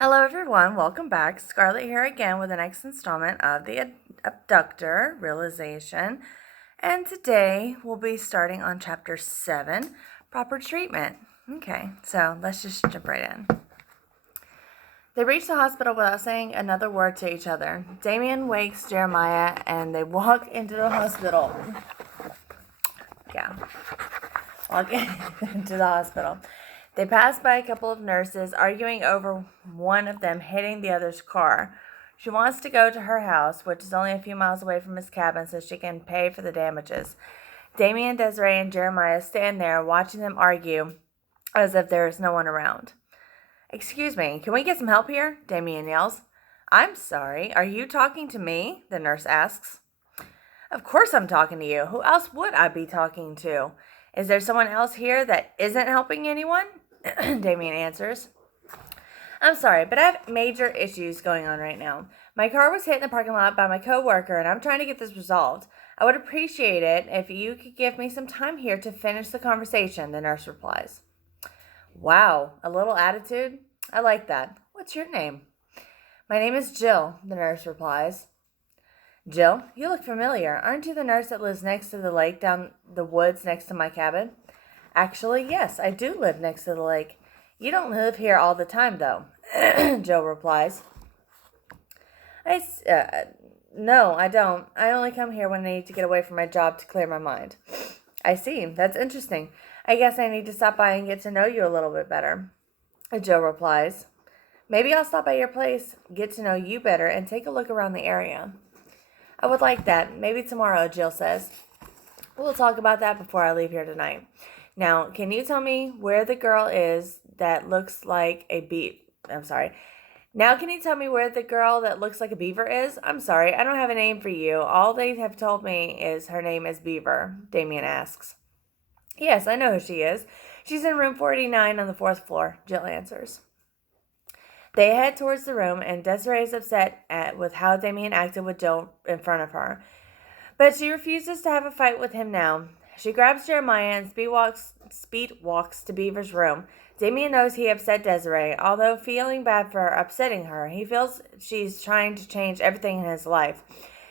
Hello, everyone. Welcome back. Scarlett here again with the next installment of the Abductor Realization. And today we'll be starting on Chapter 7, Proper Treatment. Okay, so let's just jump right in. They reach the hospital without saying another word to each other. Damien wakes Jeremiah and they walk into the hospital. Walk into the hospital. They pass by a couple of nurses arguing over one of them hitting the other's car. She wants to go to her house, which is only a few miles away from his cabin, so she can pay for the damages. Damien, Desiree, and Jeremiah stand there watching them argue as if there is no one around. "Excuse me, can we get some help here?" Damien yells. "I'm sorry, are you talking to me?" the nurse asks. "Of course I'm talking to you. Who else would I be talking to? Is there someone else here that isn't helping anyone?" Damien answers. "I'm sorry, but I have major issues going on right now. My car was hit in the parking lot by my coworker, and I'm trying to get this resolved. I would appreciate it if you could give me some time here to finish the conversation," the nurse replies. "Wow, a little attitude? I like that. What's your name?" "My name is Jill," the nurse replies. "Jill, you look familiar. Aren't you the nurse that lives next to the lake down the woods next to my cabin?" "Actually, yes, I do live next to the lake. You don't live here all the time, though," Jill replies. No, I don't. I only come here when I need to get away from my job to clear my mind." "I see. That's interesting. I guess I need to stop by and get to know you a little bit better," Jill replies. "Maybe I'll stop by your place, get to know you better, and take a look around the area." "I would like that. Maybe tomorrow," Jill says. "We'll talk about that before I leave here tonight. Now, can you tell me where the girl is that looks like a Now, can you tell me where the girl that looks like a beaver is? I'm sorry, I don't have a name for you. All they have told me is her name is Beaver," Damien asks. "Yes, I know who she is. She's in room 49 on the 4th floor," Jill answers. They head towards the room, and Desiree is upset with how Damien acted with Jill in front of her. But she refuses to have a fight with him now. She grabs Jeremiah and speed walks to Beaver's room. Damien knows he upset Desiree. Although feeling bad for upsetting her, he feels she's trying to change everything in his life.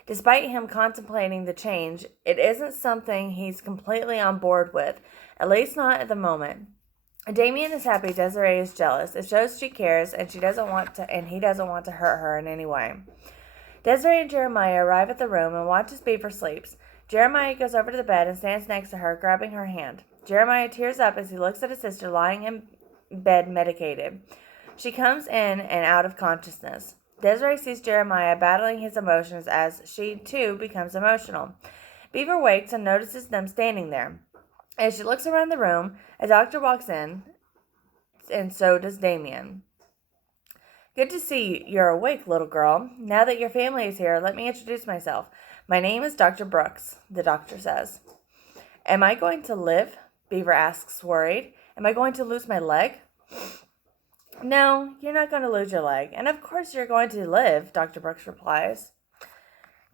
Despite him contemplating the change, it isn't something he's completely on board with, at least not at the moment. Damien is happy Desiree is jealous. It shows she cares, and he doesn't want to hurt her in any way. Desiree and Jeremiah arrive at the room and watch as Beaver sleeps. Jeremiah goes over to the bed and stands next to her, grabbing her hand. Jeremiah tears up as he looks at his sister lying in bed medicated. She comes in and out of consciousness. Desiree sees Jeremiah battling his emotions as she, too, becomes emotional. Beaver wakes and notices them standing there. As she looks around the room, a doctor walks in, and so does Damien. "Good to see you're awake, little girl. Now that your family is here, let me introduce myself. My name is Dr. Brooks," the doctor says. "Am I going to live?" Beaver asks, worried. "Am I going to lose my leg?" "No, you're not going to lose your leg. And of course you're going to live," Dr. Brooks replies.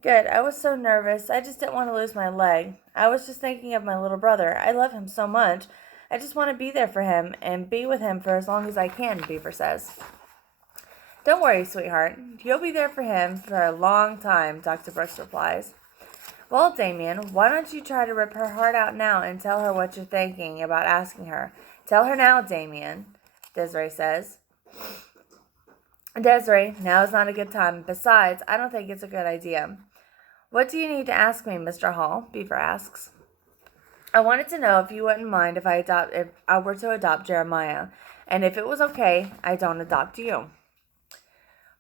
"Good. I was so nervous. I just didn't want to lose my leg. I was just thinking of my little brother. I love him so much. I just want to be there for him and be with him for as long as I can," Beaver says. "Don't worry, sweetheart. You'll be there for him for a long time," Dr. Brooks replies. "Well, Damien, why don't you try to rip her heart out now and tell her what you're thinking about asking her? Tell her now, Damien," Desiree says. "Desiree, now is not a good time. Besides, I don't think it's a good idea." "What do you need to ask me, Mr. Hall?" Beaver asks. "I wanted to know if you wouldn't mind if I were to adopt Jeremiah, and if it was okay, I don't adopt you."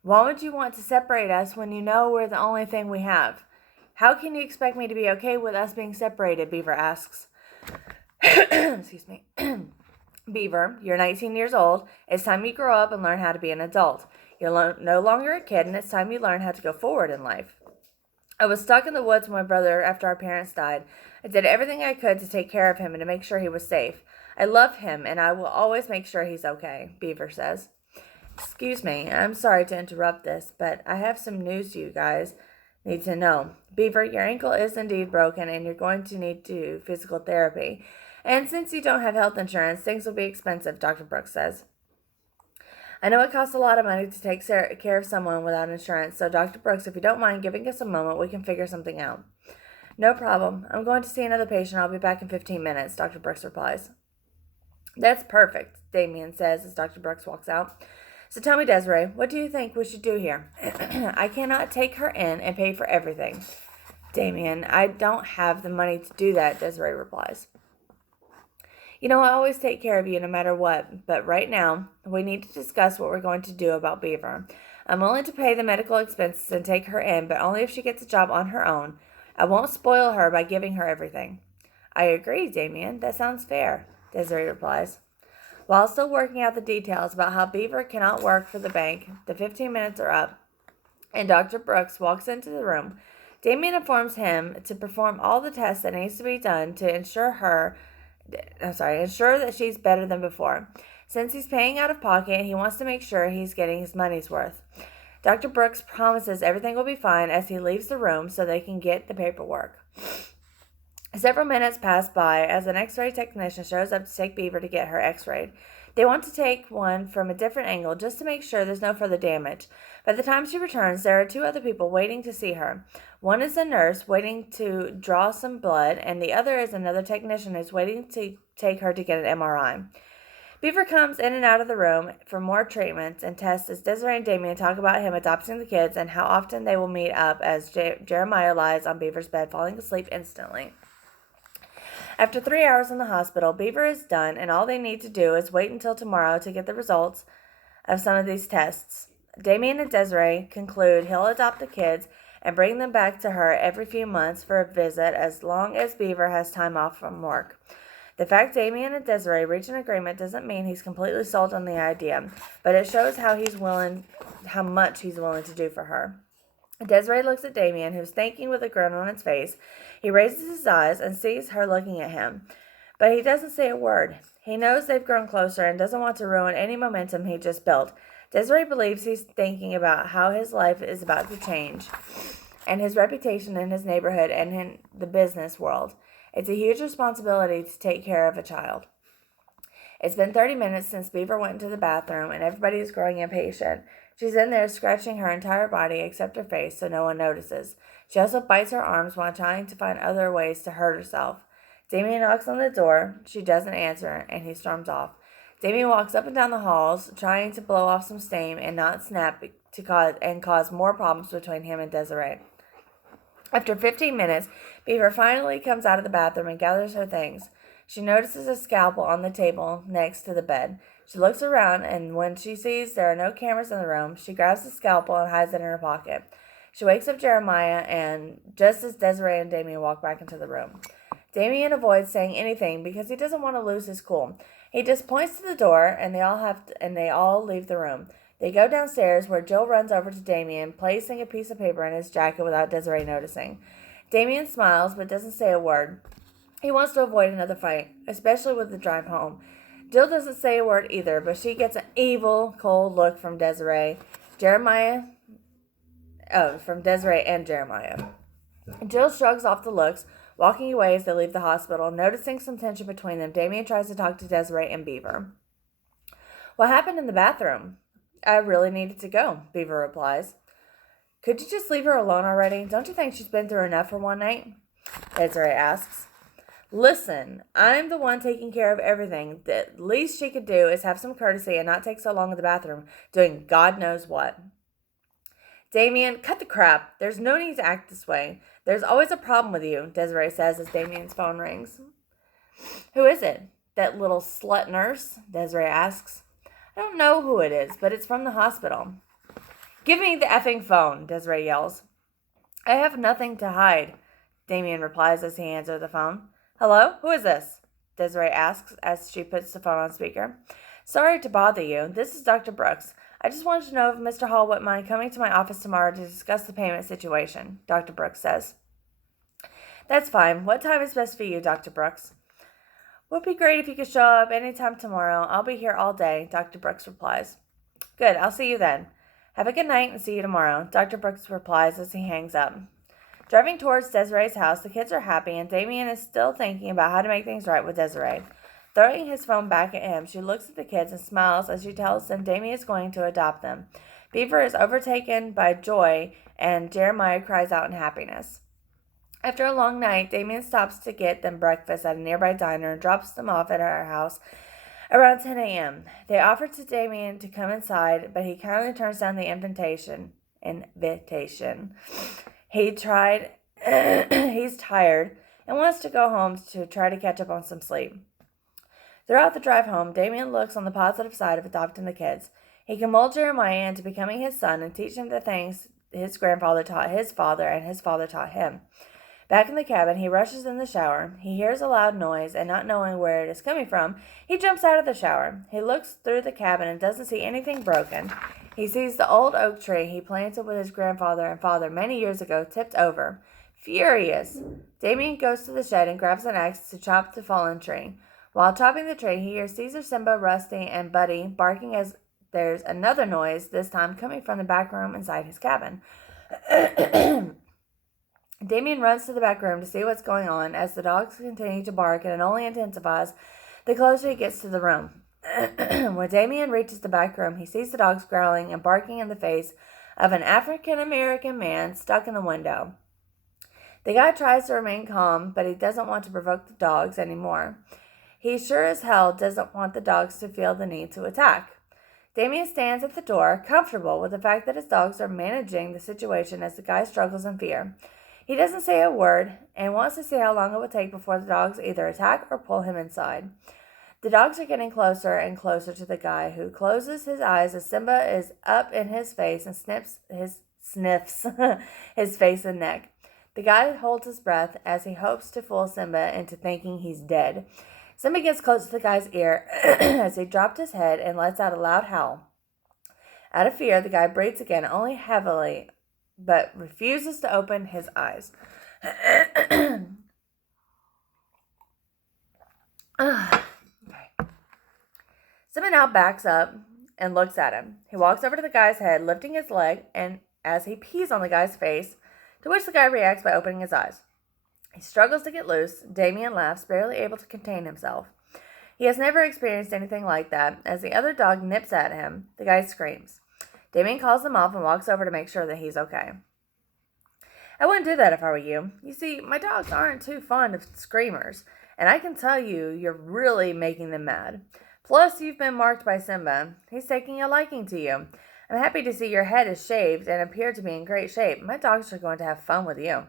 "Why would you want to separate us when you know we're the only thing we have? How can you expect me to be okay with us being separated?" Beaver asks. Excuse me. "Beaver, you're 19 years old. It's time you grow up and learn how to be an adult. You're no longer a kid, and it's time you learn how to go forward in life. I was stuck in the woods with my brother after our parents died. I did everything I could to take care of him and to make sure he was safe. I love him, and I will always make sure he's okay," Beaver says. "Excuse me, I'm sorry to interrupt this, but I have some news you guys need to know. Beaver, your ankle is indeed broken, and you're going to need to do physical therapy. And since you don't have health insurance, things will be expensive," Dr. Brooks says. I know it costs a lot of money to take care of someone without insurance, so Dr. Brooks, if you don't mind giving us a moment, we can figure something out. No problem. I'm going to see another patient. I'll be back in 15 minutes, Dr. Brooks replies. That's perfect, Damien says as Dr. Brooks walks out. So tell me, Desiree, what do you think we should do here? I cannot take her in and pay for everything. Damien, I don't have the money to do that, Desiree replies. You know, I always take care of you no matter what, but right now, we need to discuss what we're going to do about Beaver. I'm willing to pay the medical expenses and take her in, but only if she gets a job on her own. I won't spoil her by giving her everything. I agree, Damien. That sounds fair, Desiree replies. While still working out the details about how Beaver cannot work for the bank, the 15 minutes are up, and Dr. Brooks walks into the room. Damien informs him to perform all the tests that needs to be done to ensure that she's better than before. Since he's paying out of pocket, he wants to make sure he's getting his money's worth. Dr. Brooks promises everything will be fine as he leaves the room so they can get the paperwork. Several minutes pass by as an x-ray technician shows up to take Beaver to get her x-rayed. They want to take one from a different angle just to make sure there's no further damage. By the time she returns, there are two other people waiting to see her. One is a nurse waiting to draw some blood, and the other is another technician who's waiting to take her to get an MRI. Beaver comes in and out of the room for more treatments and tests as Desiree and Damien talk about him adopting the kids and how often they will meet up as Jeremiah lies on Beaver's bed, falling asleep instantly. After 3 hours in the hospital, Beaver is done, and all they need to do is wait until tomorrow to get the results of some of these tests. Damien and Desiree conclude he'll adopt the kids and bring them back to her every few months for a visit as long as Beaver has time off from work. The fact Damien and Desiree reach an agreement doesn't mean he's completely sold on the idea, but it shows how much he's willing to do for her. Desiree looks at Damien, who's thinking with a grin on his face. He raises his eyes and sees her looking at him, but he doesn't say a word. He knows they've grown closer and doesn't want to ruin any momentum he just built. Desiree believes he's thinking about how his life is about to change, and his reputation in his neighborhood and in the business world. It's a huge responsibility to take care of a child. It's been 30 minutes since Beaver went into the bathroom, and everybody is growing impatient. She's in there scratching her entire body except her face so no one notices. She also bites her arms while trying to find other ways to hurt herself. Damien knocks on the door. She doesn't answer, and he storms off. Damien walks up and down the halls, trying to blow off some steam and not snap to cause more problems between him and Desiree. After 15 minutes, Beaver finally comes out of the bathroom and gathers her things. She notices a scalpel on the table next to the bed. She looks around, and when she sees there are no cameras in the room, she grabs the scalpel and hides it in her pocket. She wakes up Jeremiah, and just as Desiree and Damien walk back into the room. Damien avoids saying anything because he doesn't want to lose his cool. He just points to the door, and they all leave the room. They go downstairs, where Jill runs over to Damien, placing a piece of paper in his jacket without Desiree noticing. Damien smiles, but doesn't say a word. He wants to avoid another fight, especially with the drive home. Jill doesn't say a word either, but she gets an evil, cold look from Desiree and Jeremiah. Jill shrugs off the looks, walking away as they leave the hospital. Noticing some tension between them, Damien tries to talk to Desiree and Beaver. What happened in the bathroom? I really needed to go, Beaver replies. Could you just leave her alone already? Don't you think she's been through enough for one night? Desiree asks. Listen, I'm the one taking care of everything. The least she could do is have some courtesy and not take so long in the bathroom, doing God knows what. Damien, cut the crap. There's no need to act this way. There's always a problem with you, Desiree says as Damien's phone rings. Who is it? That little slut nurse? Desiree asks. I don't know who it is, but it's from the hospital. Give me the effing phone, Desiree yells. I have nothing to hide, Damien replies as he hands her the phone. Hello? Who is this? Desiree asks as she puts the phone on speaker. Sorry to bother you. This is Dr. Brooks. I just wanted to know if Mr. Hall wouldn't mind coming to my office tomorrow to discuss the payment situation, Dr. Brooks says. That's fine. What time is best for you, Dr. Brooks? Would be great if you could show up anytime tomorrow. I'll be here all day, Dr. Brooks replies. Good. I'll see you then. Have a good night and see you tomorrow, Dr. Brooks replies as he hangs up. Driving towards Desiree's house, the kids are happy, and Damien is still thinking about how to make things right with Desiree. Throwing his phone back at him, she looks at the kids and smiles as she tells them Damien is going to adopt them. Beaver is overtaken by joy, and Jeremiah cries out in happiness. After a long night, Damien stops to get them breakfast at a nearby diner and drops them off at our house around 10 a.m. They offer to Damien to come inside, but he kindly turns down the invitation. He's tired and wants to go home to try to catch up on some sleep. Throughout the drive home, Damien looks on the positive side of adopting the kids. He can mold Jeremiah into becoming his son and teach him the things his grandfather taught his father and his father taught him. Back in the cabin, he rushes in the shower. He hears a loud noise, and not knowing where it is coming from, he jumps out of the shower. He looks through the cabin and doesn't see anything broken. He sees the old oak tree he planted with his grandfather and father many years ago tipped over. Furious, Damien goes to the shed and grabs an axe to chop the fallen tree. While chopping the tree, he hears Caesar, Simba, Rusty, and Buddy barking as there's another noise, this time coming from the back room inside his cabin. Damien runs to the back room to see what's going on as the dogs continue to bark, and it only intensifies the closer he gets to the room. When Damien reaches the back room, he sees the dogs growling and barking in the face of an African-American man stuck in the window. The guy tries to remain calm, but he doesn't want to provoke the dogs anymore. He sure as hell doesn't want the dogs to feel the need to attack. Damien stands at the door, comfortable with the fact that his dogs are managing the situation as the guy struggles in fear. He doesn't say a word and wants to see how long it will take before the dogs either attack or pull him inside. The dogs are getting closer and closer to the guy, who closes his eyes as Simba is up in his face and sniffs his face and neck. The guy holds his breath as he hopes to fool Simba into thinking he's dead. Simba gets close to the guy's ear as he dropped his head and lets out a loud howl. Out of fear, the guy breathes again, only heavily, but refuses to open his eyes. Simba now backs up and looks at him. He walks over to the guy's head, lifting his leg, and as he pees on the guy's face, to which the guy reacts by opening his eyes. He struggles to get loose. Damien laughs, barely able to contain himself. He has never experienced anything like that. As the other dog nips at him, the guy screams. Damien calls him off and walks over to make sure that he's okay. I wouldn't do that if I were you. You see, my dogs aren't too fond of screamers, and I can tell you're really making them mad. Plus, you've been marked by Simba. He's taking a liking to you. I'm happy to see your head is shaved and appear to be in great shape. My dogs are going to have fun with you.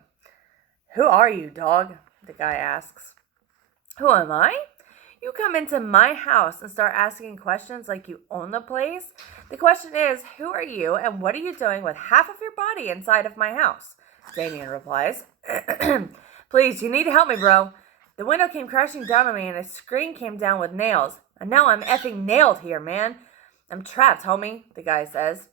Who are you, dog? The guy asks. Who am I? You come into my house and start asking questions like you own the place? The question is, who are you and what are you doing with half of your body inside of my house? Damien replies. Please, you need to help me, bro. The window came crashing down on me and a screen came down with nails. And now I'm effing nailed here, man. I'm trapped, homie, the guy says.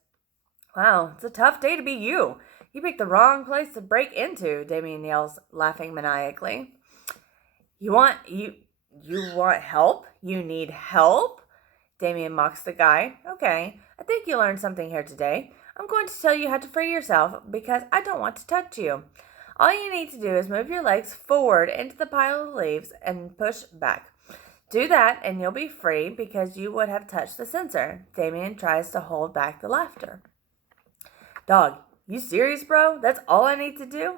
Wow, it's a tough day to be you. You picked the wrong place to break into, Damien yells, laughing maniacally. You want help? You need help? Damien mocks the guy. Okay, I think you learned something here today. I'm going to tell you how to free yourself because I don't want to touch you. All you need to do is move your legs forward into the pile of leaves and push back. Do that and you'll be free because you would have touched the sensor. Damien tries to hold back the laughter. Dog, you serious, bro? That's all I need to do?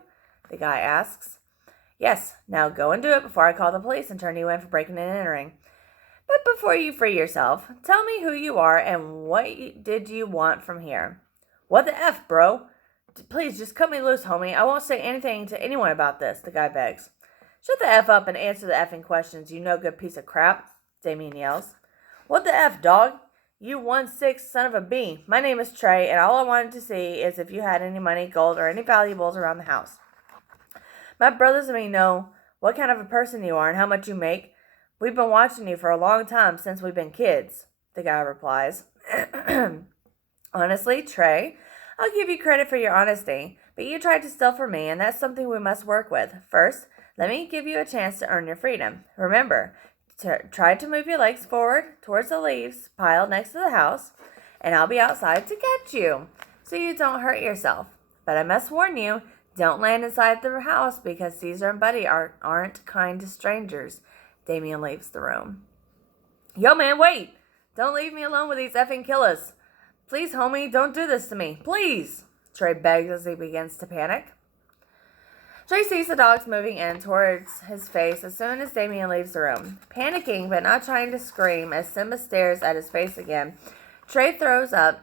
The guy asks. Yes, now go and do it before I call the police and turn you in for breaking and entering. But before you free yourself, tell me who you are and what did you want from here? What the F, bro? Please, just cut me loose, homie. I won't say anything to anyone about this, the guy begs. Shut the F up and answer the effing questions, you no good piece of crap, Damien yells. What the F, dog? You 1-6 son of a bee. My name is Trey, and all I wanted to see is if you had any money, gold, or any valuables around the house. My brothers and me know what kind of a person you are and how much you make. We've been watching you for a long time since we've been kids, the guy replies. Honestly, Trey, I'll give you credit for your honesty, but you tried to steal from me, and that's something we must work with. First, let me give you a chance to earn your freedom. Remember, try to move your legs forward towards the leaves piled next to the house, and I'll be outside to catch you, so you don't hurt yourself. But I must warn you, don't land inside the house because Caesar and Buddy aren't kind to strangers. Damien leaves the room. Yo, man, wait! Don't leave me alone with these effing killers. Please, homie, don't do this to me. Please! Trey begs as he begins to panic. Trey sees the dogs moving in towards his face as soon as Damien leaves the room. Panicking but not trying to scream as Simba stares at his face again, Trey throws up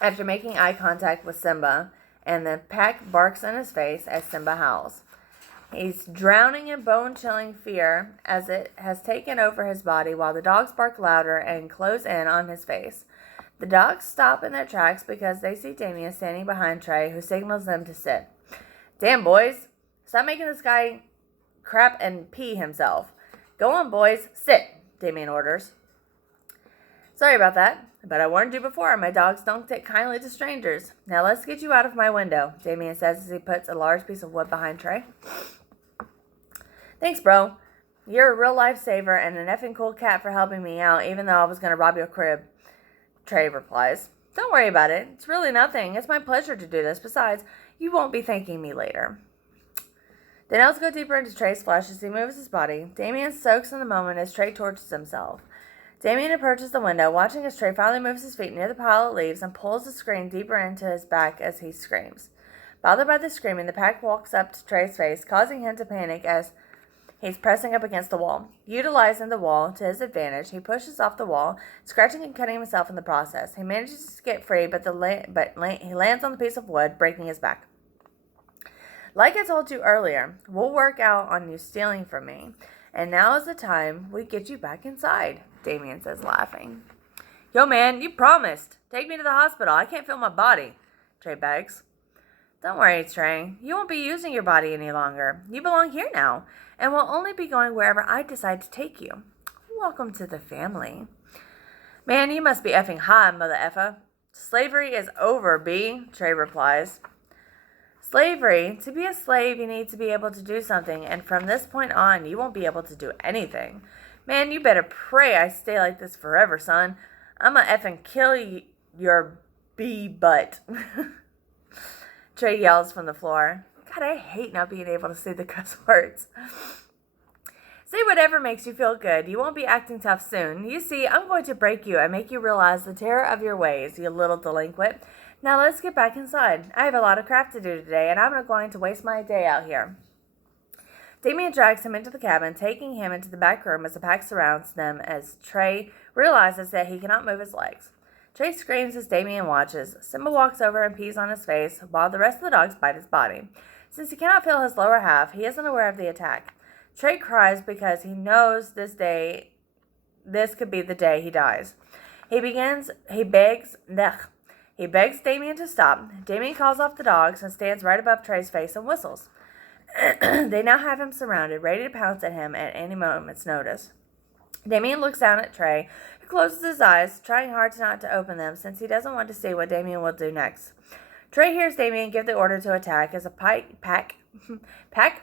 after making eye contact with Simba, and the pack barks in his face as Simba howls. He's drowning in bone-chilling fear as it has taken over his body while the dogs bark louder and close in on his face. The dogs stop in their tracks because they see Damien standing behind Trey, who signals them to sit. Damn, boys. Stop making this guy crap and pee himself. Go on, boys. Sit, Damien orders. Sorry about that, but I warned you before. My dogs don't take kindly to strangers. Now let's get you out of my window, Damien says as he puts a large piece of wood behind Trey. Thanks, bro. You're a real lifesaver and an effing cool cat for helping me out, even though I was going to rob your crib, Trey replies. Don't worry about it. It's really nothing. It's my pleasure to do this. Besides, you won't be thanking me later. The nails go deeper into Trey's flesh as he moves his body. Damien soaks in the moment as Trey tortures himself. Damien approaches the window, watching as Trey finally moves his feet near the pile of leaves and pulls the screen deeper into his back as he screams. Bothered by the screaming, the pack walks up to Trey's face, causing him to panic as he's pressing up against the wall. Utilizing the wall to his advantage, he pushes off the wall, scratching and cutting himself in the process. He manages to get free, but he lands on the piece of wood, breaking his back. Like I told you earlier, we'll work out on you stealing from me. And now is the time we get you back inside, Damien says, laughing. Yo, man, you promised. Take me to the hospital. I can't feel my body, Trey begs. Don't worry, Trey. You won't be using your body any longer. You belong here now, and will only be going wherever I decide to take you. Welcome to the family. Man, you must be effing high, mother effer. Slavery is over, B, Trey replies. Slavery. To be a slave, you need to be able to do something, and from this point on, you won't be able to do anything. Man, you better pray I stay like this forever, son. I'ma effing kill your bee butt. Trey yells from the floor. God, I hate not being able to say the cuss words. Say whatever makes you feel good. You won't be acting tough soon. You see, I'm going to break you and make you realize the terror of your ways, you little delinquent. Now let's get back inside. I have a lot of craft to do today, and I'm not going to waste my day out here. Damien drags him into the cabin, taking him into the back room as the pack surrounds them as Trey realizes that he cannot move his legs. Trey screams as Damien watches. Simba walks over and pees on his face, while the rest of the dogs bite his body. Since he cannot feel his lower half, he isn't aware of the attack. Trey cries because he knows this could be the day he dies. He begs Damien to stop. Damien calls off the dogs and stands right above Trey's face and whistles. They now have him surrounded, ready to pounce at him at any moment's notice. Damien looks down at Trey, who closes his eyes, trying hard not to open them since he doesn't want to see what Damien will do next. Trey hears Damien give the order to attack as a pack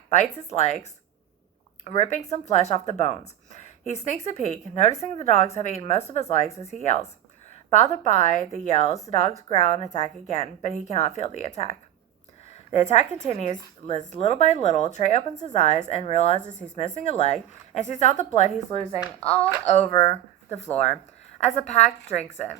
bites his legs, ripping some flesh off the bones. He sneaks a peek, noticing the dogs have eaten most of his legs as he yells. Bothered by the yells, the dogs growl and attack again, but he cannot feel the attack. The attack continues as little by little. Trey opens his eyes and realizes he's missing a leg and sees all the blood he's losing all over the floor as the pack drinks it.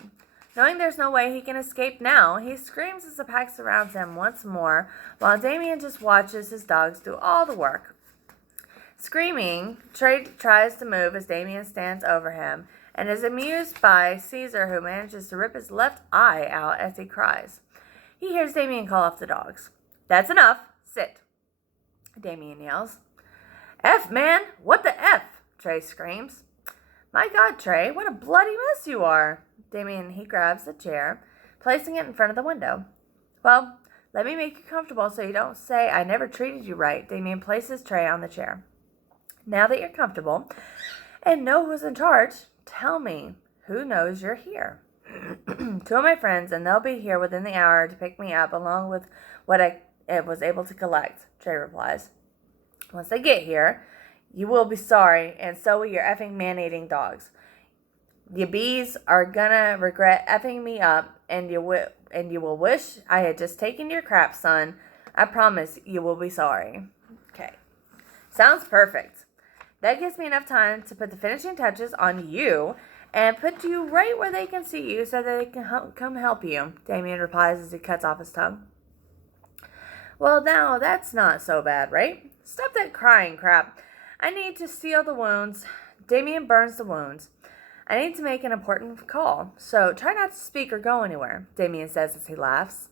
Knowing there's no way he can escape now, he screams as the pack surrounds him once more while Damien just watches his dogs do all the work. Screaming, Trey tries to move as Damien stands over him and is amused by Caesar, who manages to rip his left eye out as he cries. He hears Damien call off the dogs. That's enough. Sit, Damien yells. F, man! What the F? Trey screams. My God, Trey, what a bloody mess you are. He grabs the chair, placing it in front of the window. Well, let me make you comfortable so you don't say I never treated you right. Damien places Trey on the chair. Now that you're comfortable and know who's in charge, tell me, who knows you're here? 2 of my friends, and they'll be here within the hour to pick me up, along with what I was able to collect, Trey replies. Once they get here, you will be sorry, and so will your effing man-eating dogs. The bees are gonna regret effing me up, and you will wish I had just taken your crap, son. I promise you will be sorry. Okay. Sounds perfect. That gives me enough time to put the finishing touches on you and put you right where they can see you so that they can come help you, Damien replies as he cuts off his tongue. Well, now that's not so bad, right? Stop that crying crap. I need to seal the wounds. Damien burns the wounds. I need to make an important call, so try not to speak or go anywhere, Damien says as he laughs.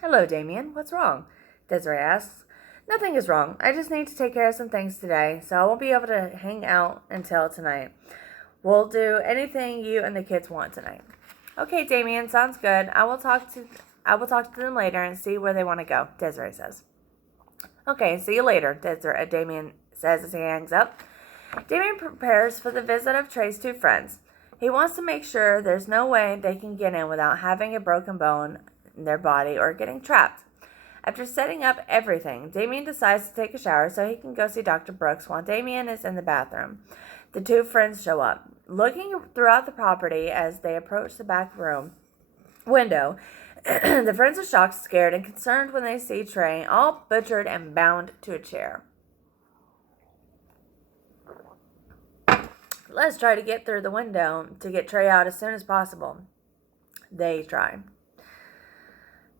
Hello, Damien. What's wrong? Desiree asks. Nothing is wrong. I just need to take care of some things today, so I won't be able to hang out until tonight. We'll do anything you and the kids want tonight. Okay, Damien, sounds good. I will talk to them later and see where they want to go, Desiree says. Okay, see you later, Damien says as he hangs up. Damien prepares for the visit of Trey's two friends. He wants to make sure there's no way they can get in without having a broken bone in their body or getting trapped. After setting up everything, Damien decides to take a shower so he can go see Dr. Brooks while Damien is in the bathroom. The two friends show up. Looking throughout the property as they approach the back room window, the friends are shocked, scared, and concerned when they see Trey all butchered and bound to a chair. Let's try to get through the window to get Trey out as soon as possible. They try.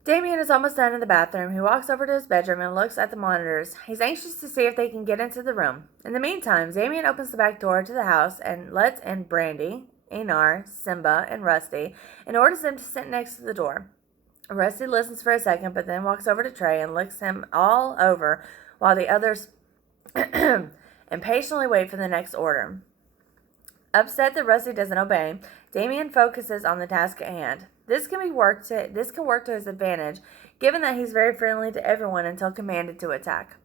Damien is almost done in the bathroom. He walks over to his bedroom and looks at the monitors. He's anxious to see if they can get into the room. In the meantime, Damien opens the back door to the house and lets in Brandy, Einar, Simba, and Rusty and orders them to sit next to the door. Rusty listens for a second, but then walks over to Trey and looks him all over while the others impatiently wait for the next order. Upset that Rusty doesn't obey, Damien focuses on the task at hand. This can work to his advantage, given that he's very friendly to everyone until commanded to attack.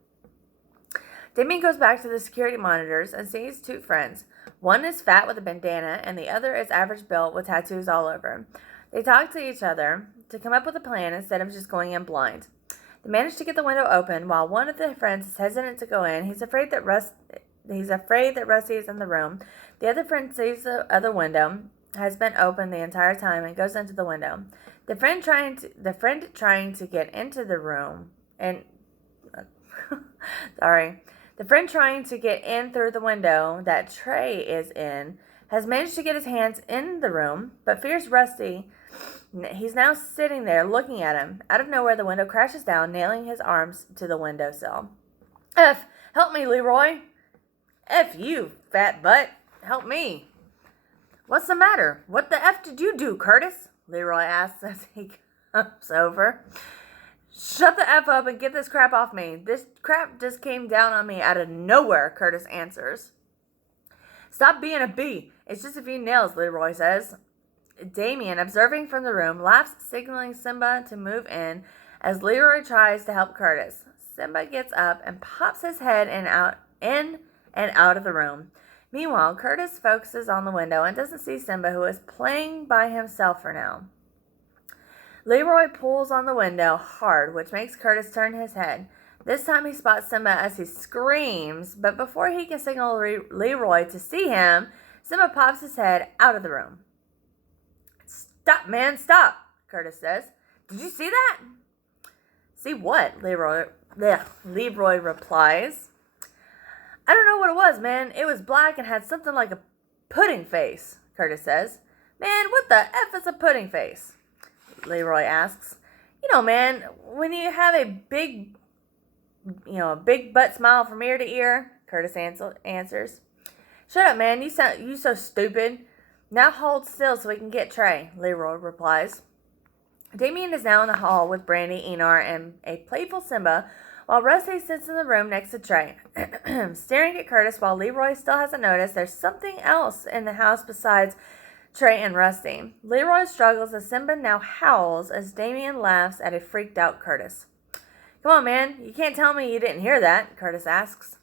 Damien goes back to the security monitors and sees two friends. One is fat with a bandana, and the other is average built with tattoos all over. They talk to each other to come up with a plan instead of just going in blind. They manage to get the window open while one of the friends is hesitant to go in. He's afraid that Rusty is in the room. The other friend sees the other window has been open the entire time and goes into the window. The friend trying to get into the room and the friend trying to get in through the window that Trey is in has managed to get his hands in the room, but fears Rusty. He's now sitting there looking at him. Out of nowhere, the window crashes down, nailing his arms to the windowsill. Help me, Leroy. F you, fat butt. Help me. What's the matter? What the F did you do, Curtis? Leroy asks as he comes over. Shut the F up and get this crap off me. This crap just came down on me out of nowhere, Curtis answers. Stop being a bee. It's just a few nails, Leroy says. Damien, observing from the room, laughs, signaling Simba to move in as Leroy tries to help Curtis. Simba gets up and pops his head in and out of the room. Meanwhile, Curtis focuses on the window and doesn't see Simba, who is playing by himself for now. Leroy pulls on the window hard, which makes Curtis turn his head. This time he spots Simba as he screams, but before he can signal Leroy to see him, Simba pops his head out of the room. Stop, man, stop, Curtis says. Did you see that? See what? Leroy replies. I don't know what it was, man. It was black and had something like a pudding face, Curtis says. Man, what the F is a pudding face? Leroy asks. You know, man, when you have a big butt smile from ear to ear, Curtis answers. Shut up, man. You so stupid. Now hold still so we can get Trey, Leroy replies. Damien is now in the hall with Brandy, Einar, and a playful Simba, while Rusty sits in the room next to Trey, staring at Curtis while Leroy still hasn't noticed there's something else in the house besides Trey and Rusty. Leroy struggles as Simba now howls as Damien laughs at a freaked out Curtis. Come on, man. You can't tell me you didn't hear that, Curtis asks.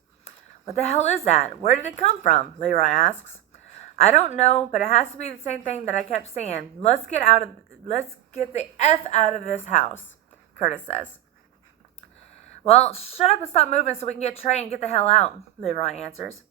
What the hell is that? Where did it come from? Leroy asks. I don't know, but it has to be the same thing that I kept seeing. Let's get the F out of this house, Curtis says. Well, shut up and stop moving so we can get Trey and get the hell out, Leroy answers.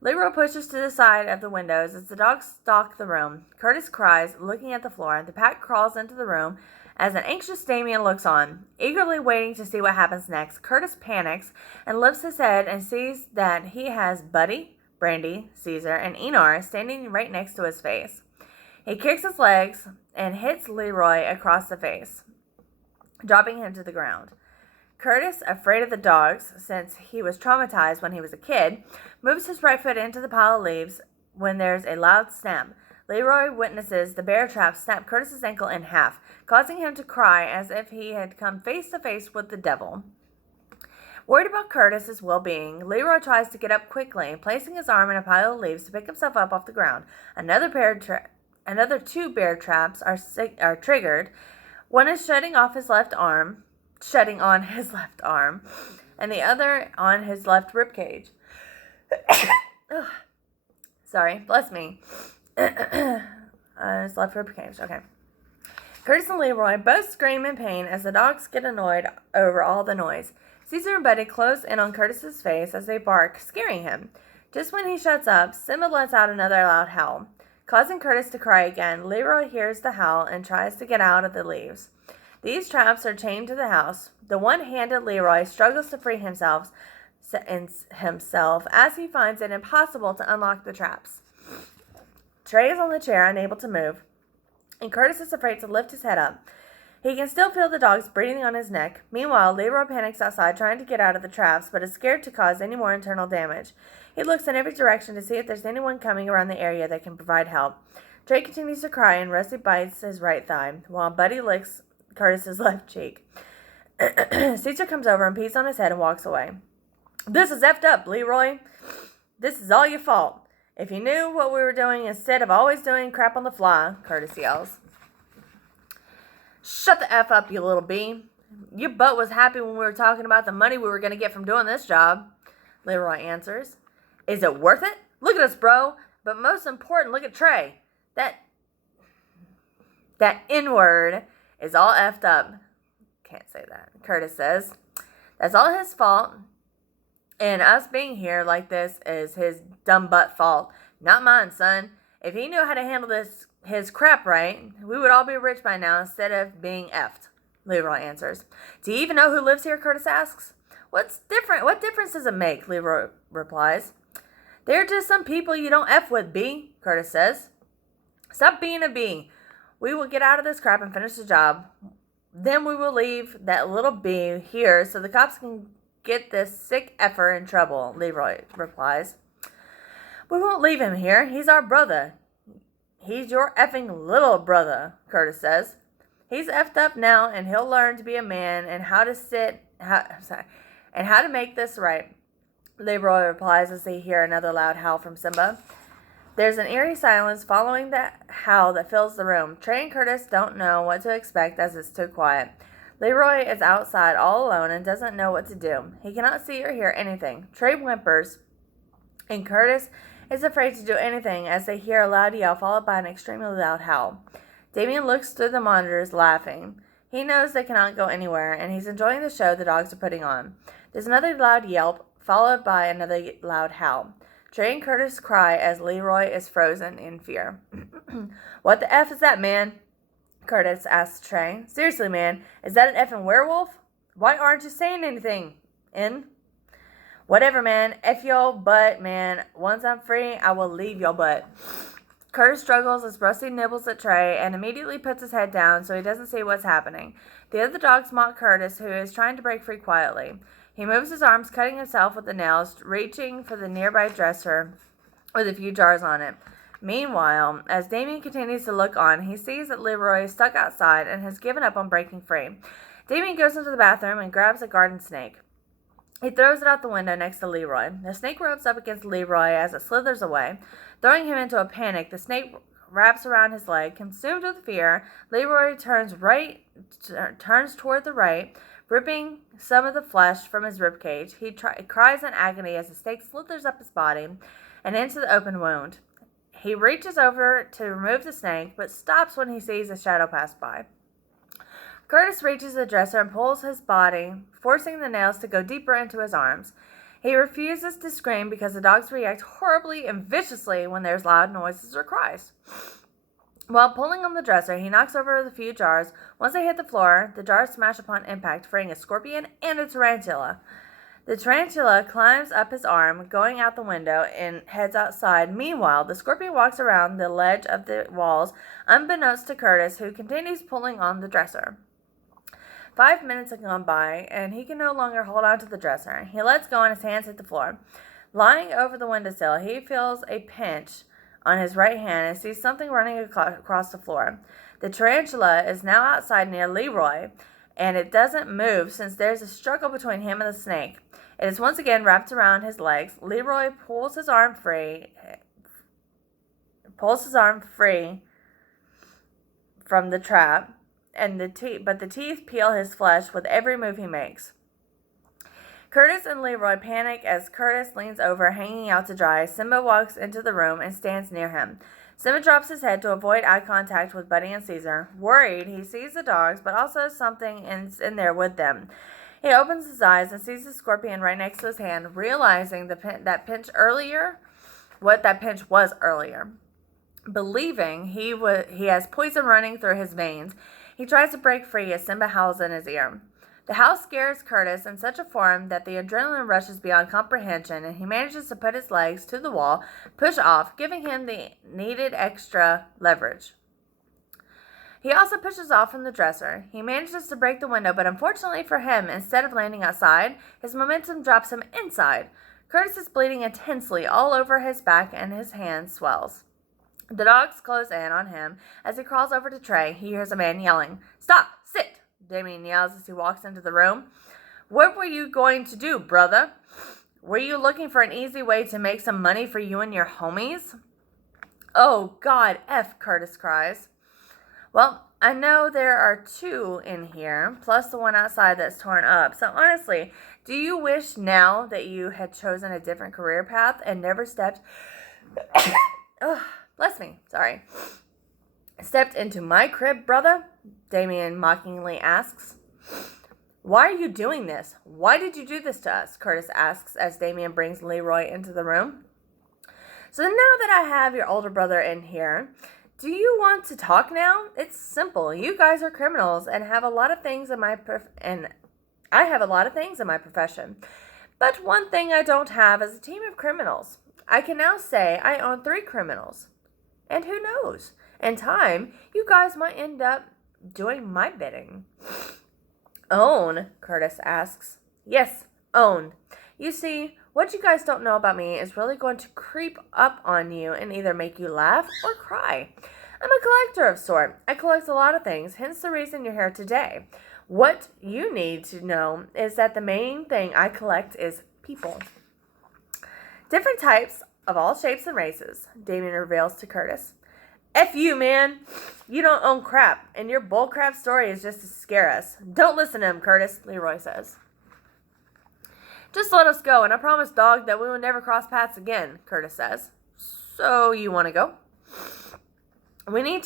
Leroy pushes to the side of the windows as the dogs stalk the room. Curtis cries, looking at the floor. The pack crawls into the room As an anxious Damien looks on, eagerly waiting to see what happens next, Curtis panics and lifts his head and sees that he has Buddy, Brandy, Caesar, and Enar standing right next to his face. He kicks his legs and hits Leroy across the face, dropping him to the ground. Curtis, afraid of the dogs since he was traumatized when he was a kid, moves his right foot into the pile of leaves when there's a loud snap. Leroy witnesses the bear trap snap Curtis's ankle in half, causing him to cry as if he had come face to face with the devil. Worried about Curtis's well-being, Leroy tries to get up quickly, placing his arm in a pile of leaves to pick himself up off the ground. Another two bear traps are triggered. One is shutting on his left arm, and the other on his left ribcage. Sorry, bless me. His left ribcage. Okay. Curtis and Leroy both scream in pain as the dogs get annoyed over all the noise. Caesar and Buddy close in on Curtis's face as they bark, scaring him. Just when he shuts up, Simba lets out another loud howl. Causing Curtis to cry again, Leroy hears the howl and tries to get out of the leaves. These traps are chained to the house. The one-handed Leroy struggles to free himself as he finds it impossible to unlock the traps. Trey is on the chair, unable to move, and Curtis is afraid to lift his head up. He can still feel the dogs breathing on his neck. Meanwhile, Leroy panics outside, trying to get out of the traps, but is scared to cause any more internal damage. He looks in every direction to see if there's anyone coming around the area that can provide help. Trey continues to cry, and Rusty bites his right thigh, while Buddy licks Curtis's left cheek. Caesar comes over and pees on his head and walks away. "This is effed up, Leroy. This is all your fault. If you knew what we were doing instead of always doing crap on the fly," Curtis yells. "Shut the F up, you little bee. Your butt was happy when we were talking about the money we were going to get from doing this job," Leroy answers. "Is it worth it? Look at us, bro. But most important, look at Trey. That N-word is all effed up." Can't say that. Curtis says, "That's all his fault. And us being here like this is his dumb butt fault. Not mine, son. If he knew how to handle his crap right, we would all be rich by now instead of being effed," Leroy answers. "Do you even know who lives here?" Curtis asks. What difference does it make?" Leroy replies. "They're just some people you don't F with, B," Curtis says. "Stop being a B. We will get out of this crap and finish the job. Then we will leave that little B here so the cops can get this sick effer in trouble," Leroy replies. "We won't leave him here. He's our brother." "He's your effing little brother," Curtis says. "He's effed up now, and he'll learn to be a man and how to make this right," Leroy replies as they hear another loud howl from Simba. There's an eerie silence following the howl that fills the room. Trey and Curtis don't know what to expect as it's too quiet. Leroy is outside all alone and doesn't know what to do. He cannot see or hear anything. Trey whimpers, and Curtis is afraid to do anything as they hear a loud yell followed by an extremely loud howl. Damien looks through the monitors, laughing. He knows they cannot go anywhere, and he's enjoying the show the dogs are putting on. There's another loud yelp, followed by another loud howl. Trey and Curtis cry as Leroy is frozen in fear. "What the F is that, man?" Curtis asks Trey. "Seriously, man, is that an effing werewolf? Why aren't you saying anything? Whatever, man. F your butt, man. Once I'm free, I will leave your butt." Curtis struggles as Rusty nibbles at Trey and immediately puts his head down so he doesn't see what's happening. The other dogs mock Curtis, who is trying to break free quietly. He moves his arms, cutting himself with the nails, reaching for the nearby dresser with a few jars on it. Meanwhile, as Damien continues to look on, he sees that Leroy is stuck outside and has given up on breaking free. Damien goes into the bathroom and grabs a garden snake. He throws it out the window next to Leroy. The snake rubs up against Leroy as it slithers away. Throwing him into a panic, the snake wraps around his leg. Consumed with fear, Leroy turns toward the right, ripping some of the flesh from his ribcage. He cries in agony as the snake slithers up his body and into the open wound. He reaches over to remove the snake, but stops when he sees a shadow pass by. Curtis reaches the dresser and pulls his body, forcing the nails to go deeper into his arms. He refuses to scream because the dogs react horribly and viciously when there's loud noises or cries. While pulling on the dresser, he knocks over the few jars. Once they hit the floor, the jars smash upon impact, freeing a scorpion and a tarantula. The tarantula climbs up his arm, going out the window, and heads outside. Meanwhile, the scorpion walks around the ledge of the walls, unbeknownst to Curtis, who continues pulling on the dresser. 5 minutes have gone by, and he can no longer hold on to the dresser. He lets go and his hands hit the floor. Lying over the windowsill, he feels a pinch on his right hand and sees something running across the floor. The tarantula is now outside near Leroy, and it doesn't move since there's a struggle between him and the snake. It is once again wrapped around his legs. Leroy pulls his arm free from the trap, but the teeth peel his flesh with every move he makes. Curtis and Leroy panic as Curtis leans over, hanging out to dry. Simba walks into the room and stands near him. Simba drops his head to avoid eye contact with Buddy and Caesar. Worried, he sees the dogs, but also something in there with them. He opens his eyes and sees the scorpion right next to his hand, realizing what that pinch was earlier. Believing he has poison running through his veins, he tries to break free as Simba howls in his ear. The howl scares Curtis in such a form that the adrenaline rushes beyond comprehension, and he manages to put his legs to the wall, push off, giving him the needed extra leverage. He also pushes off from the dresser. He manages to break the window, but unfortunately for him, instead of landing outside, his momentum drops him inside. Curtis is bleeding intensely all over his back, and his hand swells. The dogs close in on him. As he crawls over to Trey, he hears a man yelling, "Stop! Sit!" Damien yells as he walks into the room. "What were you going to do, brother? Were you looking for an easy way to make some money for you and your homies?" "Oh, God, F," Curtis cries. "Well, I know there are 2 in here, plus the one outside that's torn up. So honestly, do you wish now that you had chosen a different career path and never stepped stepped into my crib, brother?" Damien mockingly asks. "Why are you doing this? Why did you do this to us?" Curtis asks as Damien brings Leroy into the room. "So now that I have your older brother in here, do you want to talk now? It's simple. You guys are criminals and have a lot of things in my I have a lot of things in my profession. But one thing I don't have is a team of criminals. I can now say I own 3 criminals. And who knows? In time, you guys might end up doing my bidding." "Own?" Curtis asks. "Yes, own. You see, what you guys don't know about me is really going to creep up on you and either make you laugh or cry. I'm a collector of sort. I collect a lot of things, hence the reason you're here today. What you need to know is that the main thing I collect is people. Different types of all shapes and races," Damien reveals to Curtis. "F you, man. You don't own crap, and your bullcrap story is just to scare us. Don't listen to him, Curtis," Leroy says. "Just let us go, and I promise, dog, that we will never cross paths again," Curtis says. "So you want to go?" "We need to